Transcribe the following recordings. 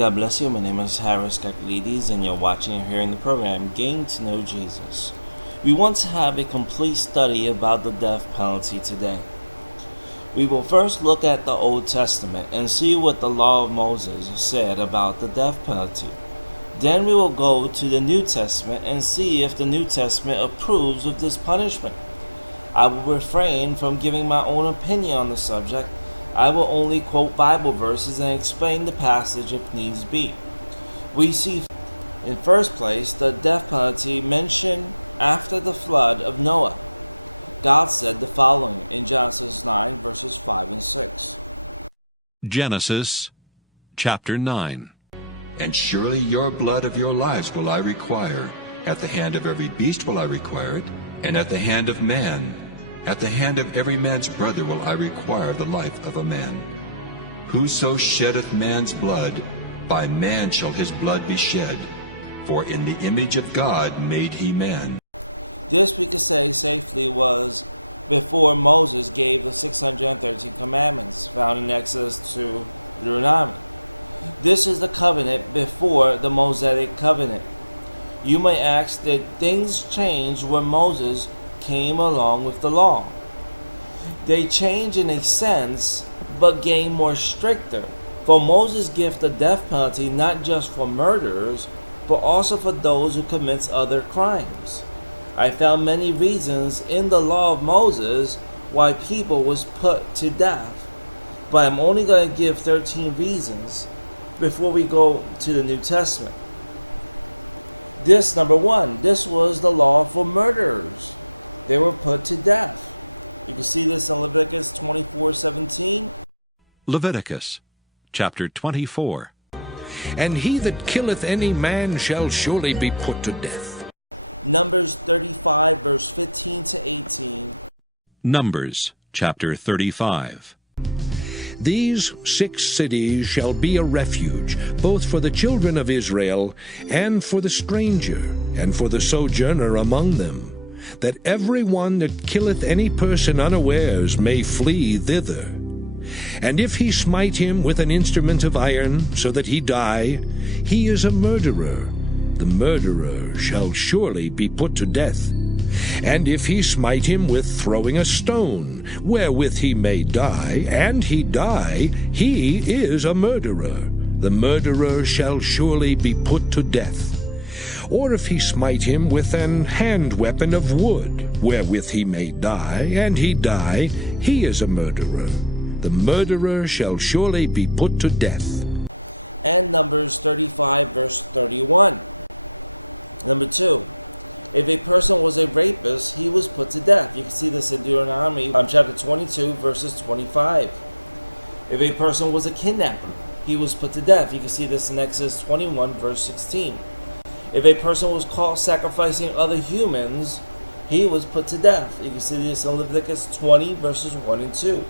God bless you. My name is Harris Kakalides, and you're watching and hearing the program Getting to Know Jesus. We want to have a complete study about the death penalty today. We will first look at the Old Testament and see what the law of Moses said about the death penalty. Then we will go to the New Testament and see if the New Testament approves of this punishment. I will refrain from giving my own opinion on the subject. I will only quote Bible verses and explain the passage if needs be. We see, in first place, the death penalty mentioned after the flood of Noah. God said the following in Genesis 9, verses 5 and 6. Genesis chapter 9. And surely your blood of your lives will I require. At the hand of every beast will I require it, and at the hand of man. At the hand of every man's brother will I require the life of a man. Whoso sheddeth man's blood, by man shall his blood be shed. For in the image of God made he man. This we could say safely was before Moses gave the 613 commandments found in Exodus to Deuteronomy. This is the covenant before the Mosaic covenant. You may ask, did things change when Moses came along with the law? They change in a sense, but gain more stricter. For Moses gave the death penalty not just for murderers, but also for those who commit other crimes. I found many reasons in the law of Moses why people was put to death, but I'm only going to give 13 reasons before we go to the New Testament. This, number one, this was the law for murderers. They were put to death. You can see this in Leviticus 24:17. Leviticus chapter 24. And he that killeth any man shall surely be put to death. Numbers 35, verse 15 to 18. Numbers chapter 35. These 6 cities shall be a refuge, both for the children of Israel, and for the stranger, and for the sojourner among them, that every one that killeth any person unawares may flee thither. And if he smite him with an instrument of iron, so that he die, he is a murderer. The murderer shall surely be put to death. And if he smite him with throwing a stone, wherewith he may die, and he die, he is a murderer. The murderer shall surely be put to death. Or if he smite him with an hand weapon of wood, wherewith he may die, and he die, he is a murderer. The murderer shall surely be put to death. And Numbers 35, verse 31. Number 2. If a person was a rapist, he was put to death. You can see this in Deuteronomy chapter 22, verses 25. If a person was a kidnapper, he was put to death. You can see this in Exodus 21, verse 16. If a person was caught sacrificing other humans, he was put to death. You can see this in Leviticus 20, verses 1 and 2.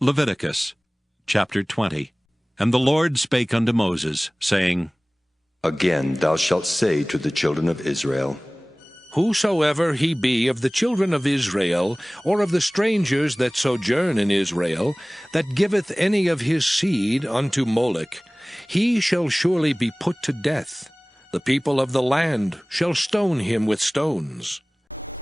Leviticus chapter 20. And the Lord spake unto Moses, saying, Again thou shalt say to the children of Israel, Whosoever he be of the children of Israel, or of the strangers that sojourn in Israel, that giveth any of his seed unto Moloch, he shall surely be put to death. The people of the land shall stone him with stones.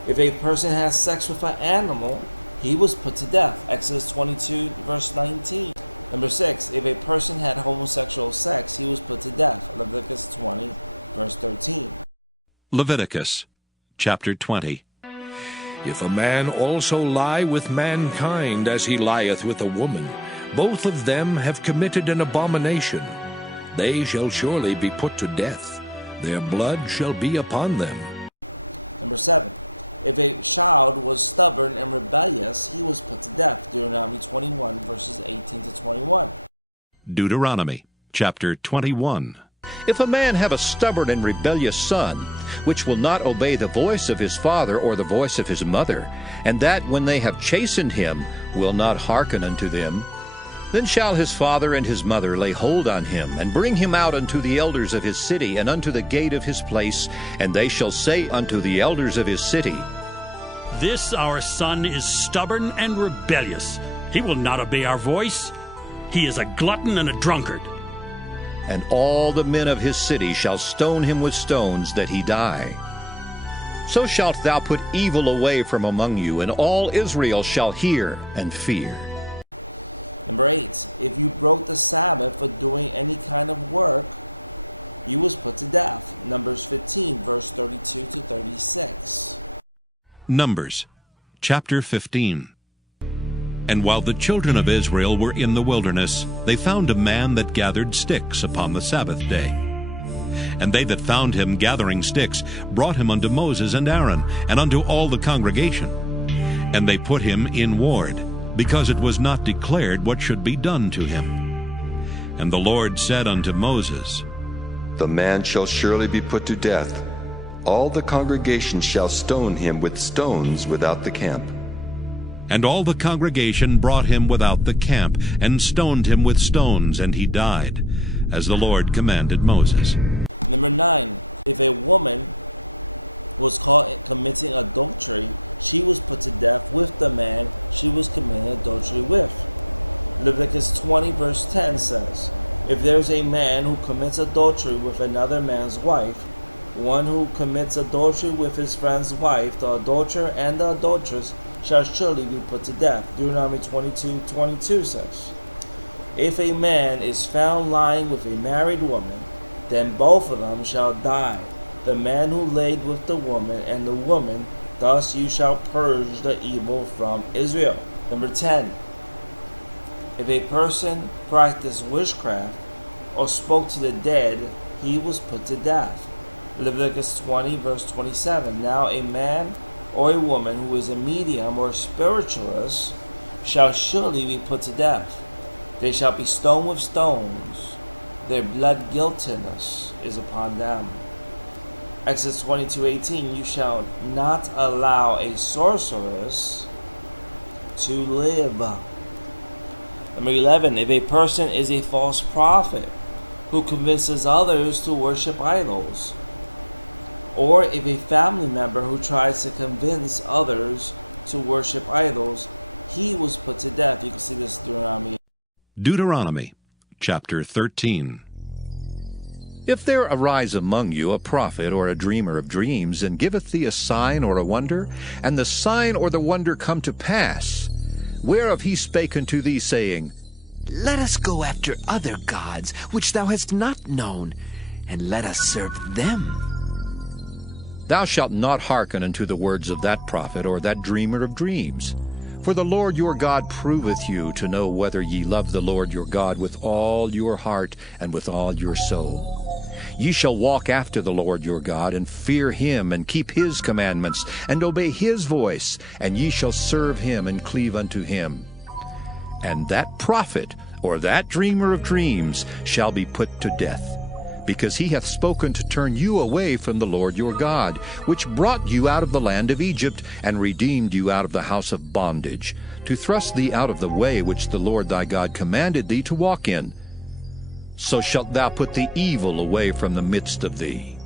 If a person has sex with an animal, he was put to death. Exodus 22, verse 19. Number 6. If a person had homosexual sex, he was put to death. Leviticus 20, verse 13. Leviticus chapter 20. If a man also lie with mankind as he lieth with a woman, both of them have committed an abomination. They shall surely be put to death. Their blood shall be upon them. Number 7. If a child was stubborn and rebellious, he was put to death. Deuteronomy 21, verses 18 to 21. Deuteronomy chapter 21. If a man have a stubborn and rebellious son, which will not obey the voice of his father or the voice of his mother, and that when they have chastened him will not hearken unto them, then shall his father and his mother lay hold on him, and bring him out unto the elders of his city, and unto the gate of his place, and they shall say unto the elders of his city, This our son is stubborn and rebellious. He will not obey our voice. He is a glutton and a drunkard. and all the men of his city shall stone him with stones that he die. So shalt thou put evil away from among you, and all Israel shall hear and fear. Number 8. If you broke the Sabbath for doing any kind of work, you was put to death. Numbers 15, verse 32 to 36. Numbers, chapter 15. And while the children of Israel were in the wilderness, they found a man that gathered sticks upon the Sabbath day. And they that found him gathering sticks brought him unto Moses and Aaron, and unto all the congregation. And they put him in ward, because it was not declared what should be done to him. And the Lord said unto Moses, The man shall surely be put to death. All the congregation shall stone him with stones without the camp. And all the congregation brought him without the camp, and stoned him with stones, and he died, as the Lord commanded Moses. Number 9. If a woman was caught committing adultery, she was put to death with the man she was committing adultery with. Leviticus 20, verse 10 says, If there is a man who commits adultery with another man's wife, one who commits adultery with his friend's wife, the adulterer and the adulteress shall surely be put to death. Deuteronomy 22:22 says, If a man is found lying with a married woman, then both of them shall die, the man who laid with the woman and the woman. Thus you shall purge the evil from Israel. Number 10. If a person practiced witchcraft or spoke to the dead, he was put to death. Leviticus 20, verse 27. Now a man or a woman who is a medium or spiritualist shall surely be put to death. They shall be stoned with stones. Their blood guiltiness is upon them. Exodus 22:18. You shall not allow a sorceress to live. Number 11. If a person is a false prophet who convinces others to worship idols, or if a family member who tries to convince others to worship idols, he was put to death. You can see this in Deuteronomy, chapter 13. If there arise among you a prophet or a dreamer of dreams, and giveth thee a sign or a wonder, and the sign or the wonder come to pass, whereof he spake unto thee, saying, Let us go after other gods, which thou hast not known, and let us serve them. Thou shalt not hearken unto the words of that prophet or that dreamer of dreams. For the Lord your God proveth you to know whether ye love the Lord your God with all your heart and with all your soul. Ye shall walk after the Lord your God, and fear him, and keep his commandments, and obey his voice, and ye shall serve him and cleave unto him. And that prophet or that dreamer of dreams shall be put to death, because he hath spoken to turn you away from the Lord your God, which brought you out of the land of Egypt, and redeemed you out of the house of bondage, to thrust thee out of the way which the Lord thy God commanded thee to walk in. So shalt thou put the evil away from the midst of thee.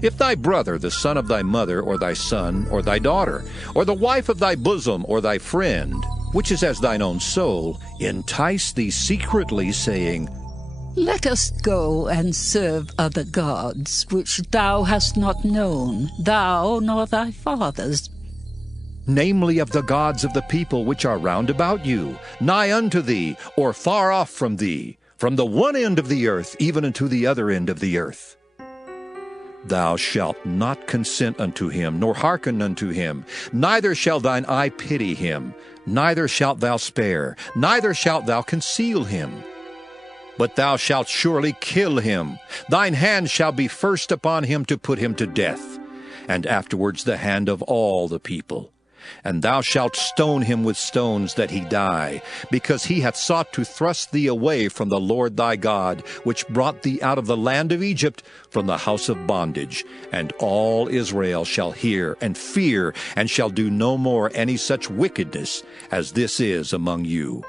If thy brother, the son of thy mother, or thy son, or thy daughter, or the wife of thy bosom, or thy friend, which is as thine own soul, entice thee secretly, saying, Let us go and serve other gods, which thou hast not known, thou nor thy fathers, namely of the gods of the people which are round about you, nigh unto thee, or far off from thee, from the one end of the earth even unto the other end of the earth. Thou shalt not consent unto him, nor hearken unto him, neither shall thine eye pity him, neither shalt thou spare, neither shalt thou conceal him. But thou shalt surely kill him. Thine hand shall be first upon him to put him to death, and afterwards the hand of all the people. And thou shalt stone him with stones that he die, because he hath sought to thrust thee away from the Lord thy God, which brought thee out of the land of Egypt, from the house of bondage. And all Israel shall hear and fear, and shall do no more any such wickedness as this is among you.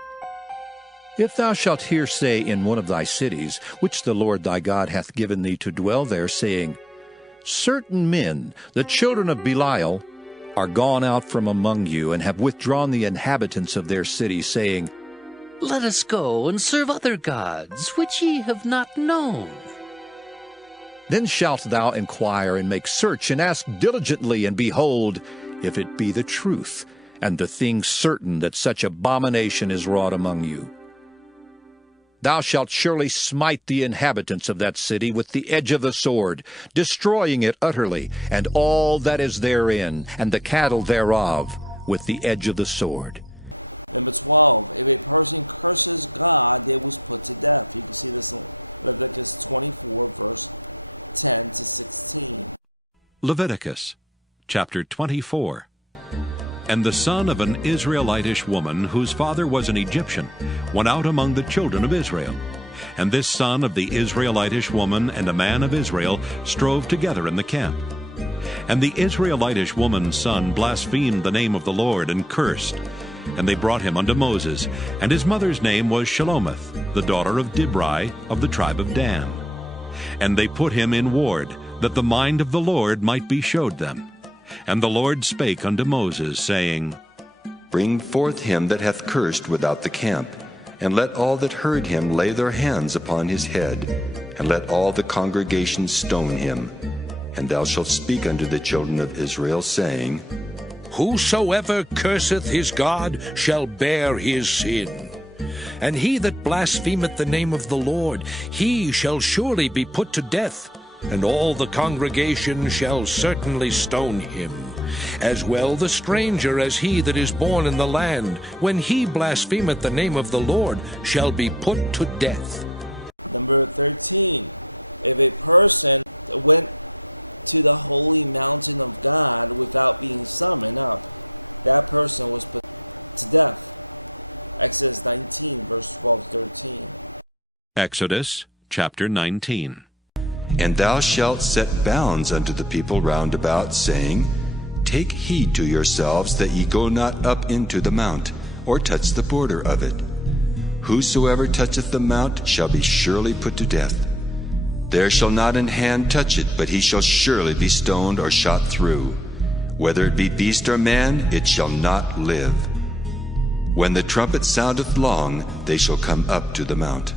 If thou shalt hear say in one of thy cities, which the Lord thy God hath given thee to dwell there, saying, Certain men, the children of Belial, are gone out from among you, and have withdrawn the inhabitants of their city, saying, Let us go and serve other gods, which ye have not known. Then shalt thou inquire and make search, and ask diligently, and behold, if it be the truth, and the thing certain that such abomination is wrought among you. Thou shalt surely smite the inhabitants of that city with the edge of the sword, destroying it utterly, and all that is therein, and the cattle thereof, with the edge of the sword. Number 12. If a person curses God, they was put to death. You can see this in Leviticus 24, verse 10 to 16. Leviticus chapter 24. And the son of an Israelitish woman, whose father was an Egyptian, went out among the children of Israel. And this son of the Israelitish woman and a man of Israel strove together in the camp. And the Israelitish woman's son blasphemed the name of the Lord, and cursed. And they brought him unto Moses, and his mother's name was Shelomith, the daughter of Dibri of the tribe of Dan. And they put him in ward, that the mind of the Lord might be showed them. And the Lord spake unto Moses, saying, Bring forth him that hath cursed without the camp, and let all that heard him lay their hands upon his head, and let all the congregation stone him. And thou shalt speak unto the children of Israel, saying, Whosoever curseth his God shall bear his sin. And he that blasphemeth the name of the Lord, he shall surely be put to death, and all the congregation shall certainly stone him. As well the stranger as he that is born in the land, when he blasphemeth the name of the Lord, shall be put to death. Number 13. If a person went to the holy mountain of God without being summoned up, that person was put to death. Exodus 19, verse 12-13. Exodus chapter 19. And thou shalt set bounds unto the people round about, saying, Take heed to yourselves that ye go not up into the mount, or touch the border of it. Whosoever toucheth the mount shall be surely put to death. There shall not an hand touch it, but he shall surely be stoned or shot through. Whether it be beast or man, it shall not live. When the trumpet soundeth long, they shall come up to the mount.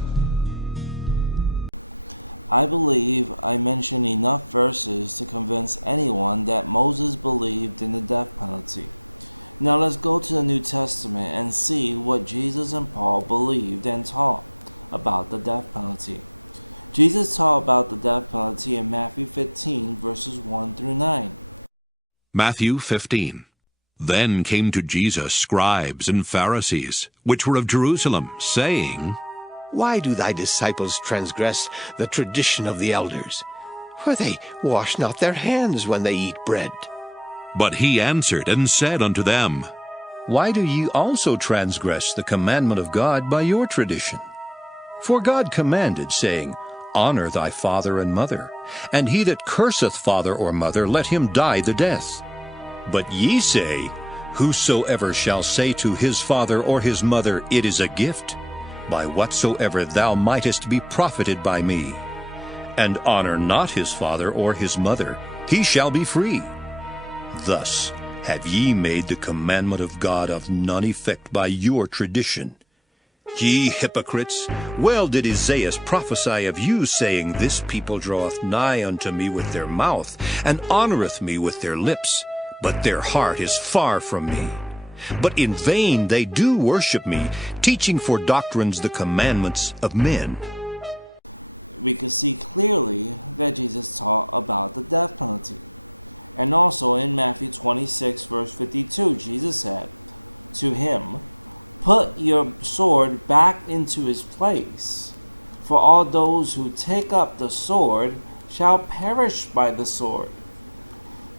I believe I mentioned enough verses to convince anyone that Moses believed in the death penalty. Now let's go to the New Testament and see what Jesus and Paul believed and taught about the death penalty. Jesus taught about the death penalty in Matthew 15, verses 1-9. Matthew 15. Then came to Jesus scribes and Pharisees, which were of Jerusalem, saying, Why do thy disciples transgress the tradition of the elders? For they wash not their hands when they eat bread. But he answered and said unto them, Why do ye also transgress the commandment of God by your tradition? For God commanded, saying, Honor thy father and mother, and he that curseth father or mother, let him die the death. But ye say, Whosoever shall say to his father or his mother, It is a gift, by whatsoever thou mightest be profited by me, and honor not his father or his mother, he shall be free. Thus have ye made the commandment of God of none effect by your tradition. Ye hypocrites, well did Isaiah prophesy of you, saying, This people draweth nigh unto me with their mouth, and honoreth me with their lips, but their heart is far from me. But in vain they do worship me, teaching for doctrines the commandments of men. We can see clearly that Jesus taught about the death penalty. And also in Matthew 26, verse 52, Jesus said to him, Put your sword back into his place, for all those who take up the sword shall perish by the sword.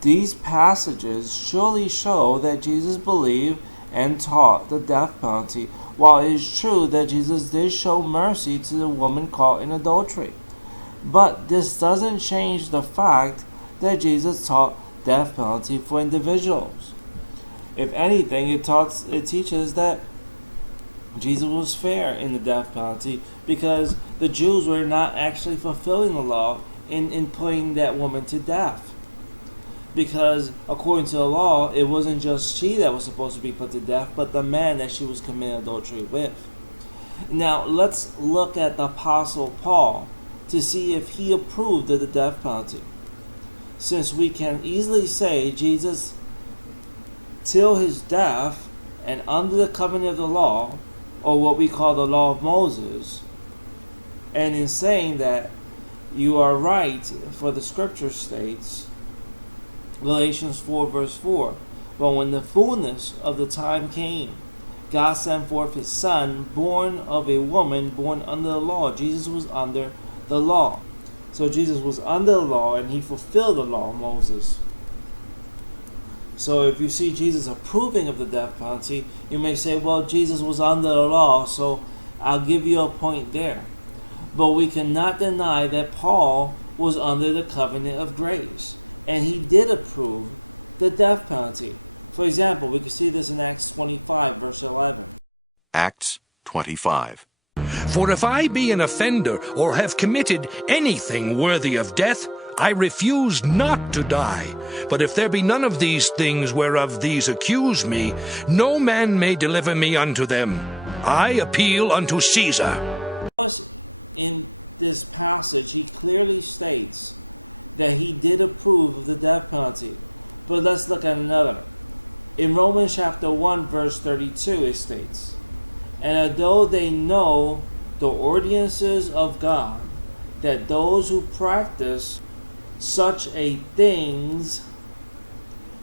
These passages surely show that Jesus believed and taught the death penalty, while it is true that Jesus did show mercy to the woman caught in adultery. But this doesn't change the fact that Jesus taught death penalty for individuals. If anything, it teaches that Jesus was fair in the death penalty, because the Jews were not actually fulfilling the law in putting that woman to death. Because according to the law, it wasn't just she that was supposed to be put to death, but the man that she was committing adultery with. Now, let's look at the Apostle Paul to see if he approved of the death penalty. Since we can easily say Jesus, till his death and under the covenant of the law, or what we call the law of Moses, and in saying that you are right, for the scripture states, Galatians 4 verse 4, but when the fullness of the time came, God sent forth his Son, born of a woman, born under the law. Jesus was under the law. So Jesus was under the law, and he fulfilled the law of Moses. So if you see Jesus approving of the death penalty, you may say, well, Jesus was under the law, so I'll give you a point there. But we cannot deny that Paul was under the covenant of grace, and he did approve the death penalty. For example, we can see this in Acts 25, verse 11. Acts 25. For if I be an offender, or have committed anything worthy of death, I refuse not to die. But if there be none of these things whereof these accuse me, no man may deliver me unto them. I appeal unto Caesar. In this passage, he clearly states that he did approve of the death penalty. But let's look at another. In Romans chapter 1, verse 32, it states, and although they know the ordinances of God, that those who practice such a things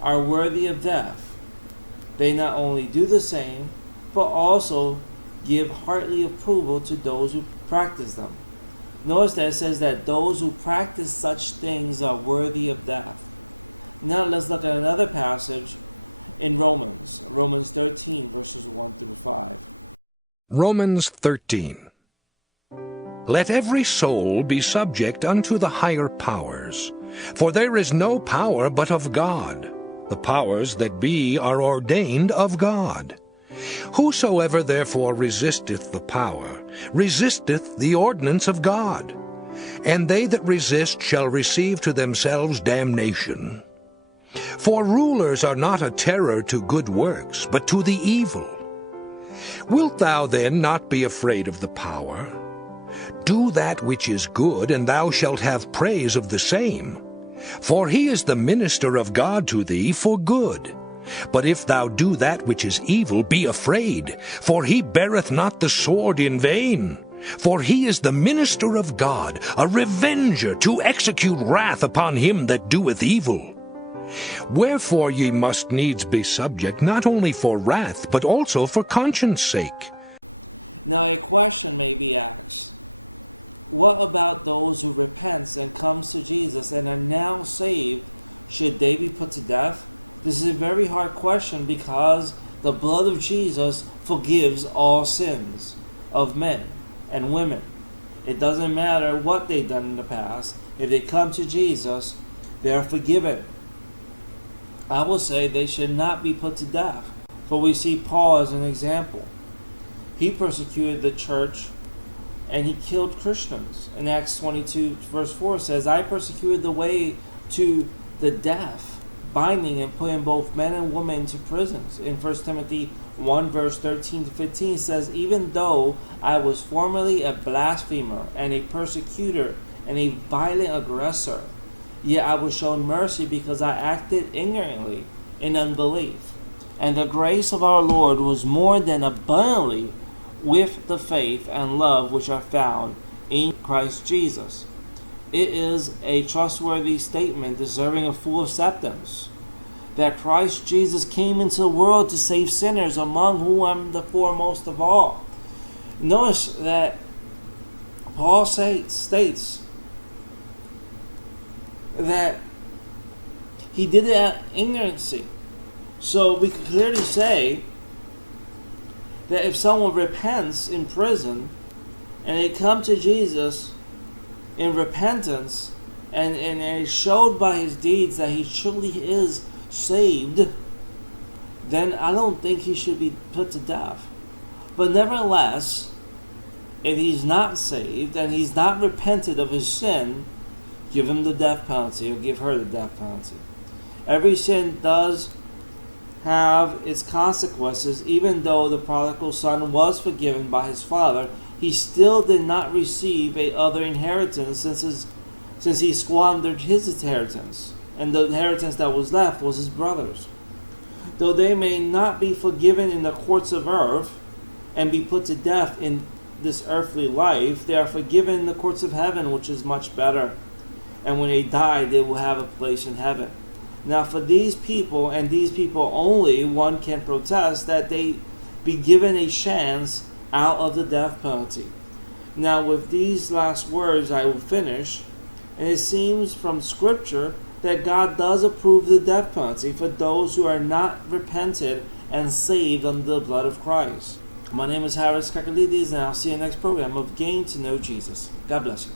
are worthy of death, they not only do the same, but also give heartily approval to those who practice them. Notice that it says that those who practice such things are worthy of death. Now let's look at another passage in Romans 13, verses 1 through 5. Romans 13. Let every soul be subject unto the higher powers, for there is no power but of God. The powers that be are ordained of God. Whosoever therefore resisteth the power, resisteth the ordinance of God. And they that resist shall receive to themselves damnation. For rulers are not a terror to good works, but to the evil. Wilt thou then not be afraid of the power? Do that which is good, and thou shalt have praise of the same. For he is the minister of God to thee for good. But if thou do that which is evil, be afraid, for he beareth not the sword in vain. For he is the minister of God, a revenger to execute wrath upon him that doeth evil. Wherefore ye must needs be subject, not only for wrath, but also for conscience sake. Now a question may be asked. What about those who repent and comes to Jesus and are now saved? Should they be put to death? This is a very hard question because the blood of Jesus forgives all sins of men and women. It doesn't matter what they've done in the past. If they come to Jesus, they are forgiven. I will say they should not be put to death. For we see Paul as an example. He persecuted the church and he killed Christians. In Acts 22 verse 4 says, I persecuted the way to the death, binding and putting both men and women into prisons. In 1 Timothy 1 verse 13 to 15 says, even though I was formerly a blasphemer and a persecutor and a violent aggressor, yet I was shown mercy because I acted ignorantly in unbelief. And the grace of our Lord was more than abundantly with the faith and love which are found in Christ Jesus. It is a trustworthy statement deserving of full acceptance that Christ Jesus came into the world to save sinners, among whom I'm the foremost of all. Notice that Paul states that he did it out of ignorancy. So we can clearly say that if someone repents in prison and they come to Jesus in repentance and it showed by his deeds that he truly is saved, then I don't think he should be put to death. But nevertheless, if he's not saved and he's not repented of his sin, give him the death penalty or give her the death penalty. Every sin does have its consequences. Even though the prodigal son was forgiven by his father, he still did not receive a other inheritance since he squandered his inheritance, and the inheritance that was left was his brother's. Though they may not be forgiven in the courts of earth and be put to death in this earthly life, they are forgiven in the courts of heaven, which is much better. And when they die, they will have a place in heaven. Now for these people, and these people only, one can protest that they be given a chance out of the death penalty. Now with these last words I will finish. And it seems from Scripture that God does approve the death penalty for those who are not repented and saved under the blood of Christ. My name is Harris Kakalides, and I'll see you next program of Getting to Know Jesus. God bless you.